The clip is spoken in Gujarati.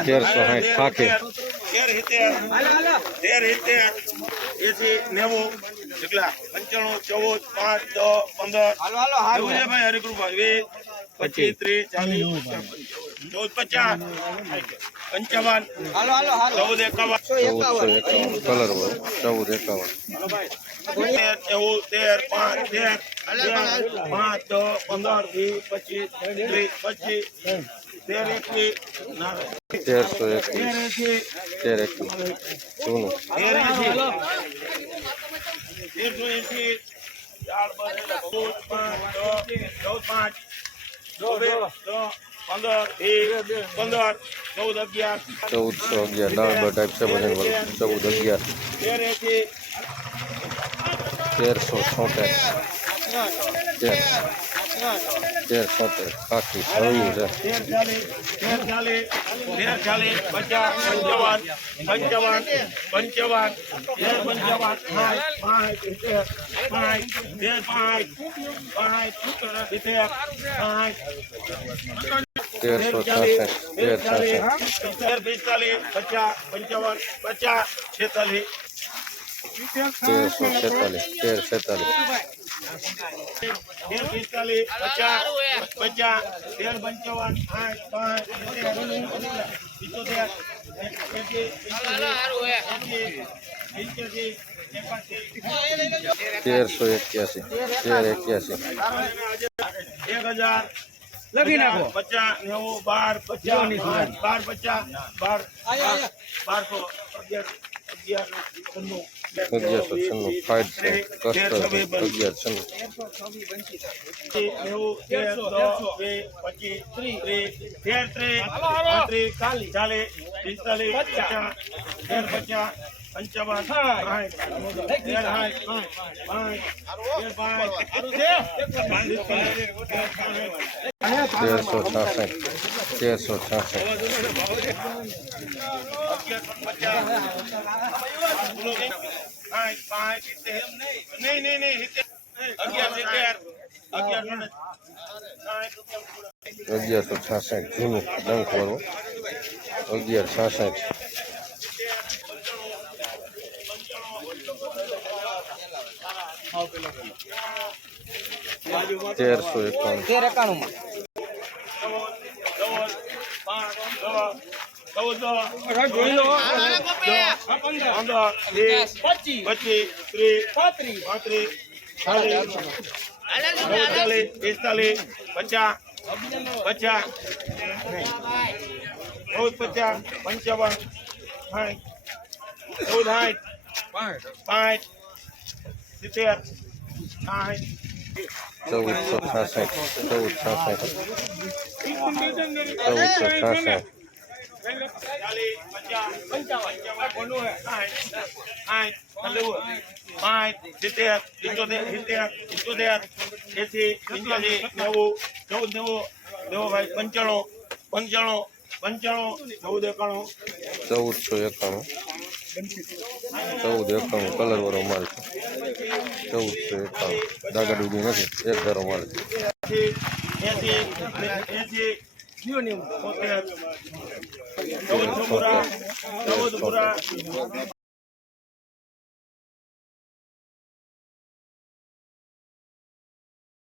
તેરસો સાઠ તેર તેર એસી નેવું કેટલા પંચાણું ચૌદ પાંચ દસ પંદર. ભાઈ હરિકૃપા વીસ પચીસ ત્રીસ ચાલીસ ચૌદ પચાસ પંચાવન ચૌદ એકાવન ચૌદસો એકાવન કલર વાળો ચૌદ એકાવન તેર ચૌદ તેર પાંચ તેર તેર, પાંચ દસ પંદર વીસ પચીસ ત્રીસ પચીસ તેર એકવીસ ના, તેરસો તેર એકવીસ એસી તેર એકવીસ જૂનું તેર એસી તેરસો એસી ચાર બાર ચૌદ પાંચ દસ ચૌદ પાંચ ચૌદ એક, પંદર ચૌદ અગિયાર. ચૌદસો અગિયાર. દાળ ટાઈપ છે બધા ચૌદ અગિયાર. તેર એસી. તેરસો છોતેર. તેર. તેર છોતેર. ખાખી હળવું છે. તેર ચાલીસ તેર ચાલીસ તેર ચાલીસ પચાસ પંચાવન પંચાવન પંચાવન તેર પંચાવન પાંચ પાંચ સિત્તેર પાંચ તેર પાંચ પાંચ સિત્તેર પાંચ તેરસો છાસઠ તેર છાસઠ તેર પિસ્તાલીસ પચાસ પંચાવન પચાસ છેતાલીસ તેરસો છેતાલીસ તેર છેતાલીસ તેર પિસ્તાલીસ પચાસ પચાસ તેર પંચાવન આઠ પાંચ પિત્તોતેર તેરસો એક્યાસી તેર એક્યાસી એક હજાર લખી નાખો. પચાસ નેવું બાર પચાસ બાર પચાસ બાર બારસો અગિયાર અગિયાર છન્નું. અગિયારસો છન્નું. ફાઇટ છે. કસ્ટર અગિયાર છન્નું. પચીસ ત્રીસ તેર ત્રીસ ચાલીસ પિસ્તાલીસ પચાસ તેર પચાસ. પંચાવન તેર પાંચ તેરસો છાસઠ. તેરસો છાસઠ નહીં નહીં નહીં અગિયારસો છાસઠ જૂનું ડંખ વાળો. અગિયાર છાસઠ. તેરસો એકાવન તેર એકાણું પિસ્તાલીસ પચાસ પચાસ ચૌદ પચાસ પંચાવન સાઠ ચૌદ સાઠ પાંચ સિત્તેર ચૌદસો છાસઠ ચૌદ છાસઠ ચૌદસો છાસઠ સિત્તેર પંચોતેર સિત્તેર પંચોતેર એસી પંચ્યાસી નેવું ચૌદ નેવું નેવું ભાઈ પંચાણું પંચાણું પંચાણું ચૌદ એકાણું ચૌદસો એકાણું. ચૌદ એકાણું કલર વાળો માલ છે. ચૌદસો એકાણું દાગા ડૂબી નથી, એક ધારો માલ છે.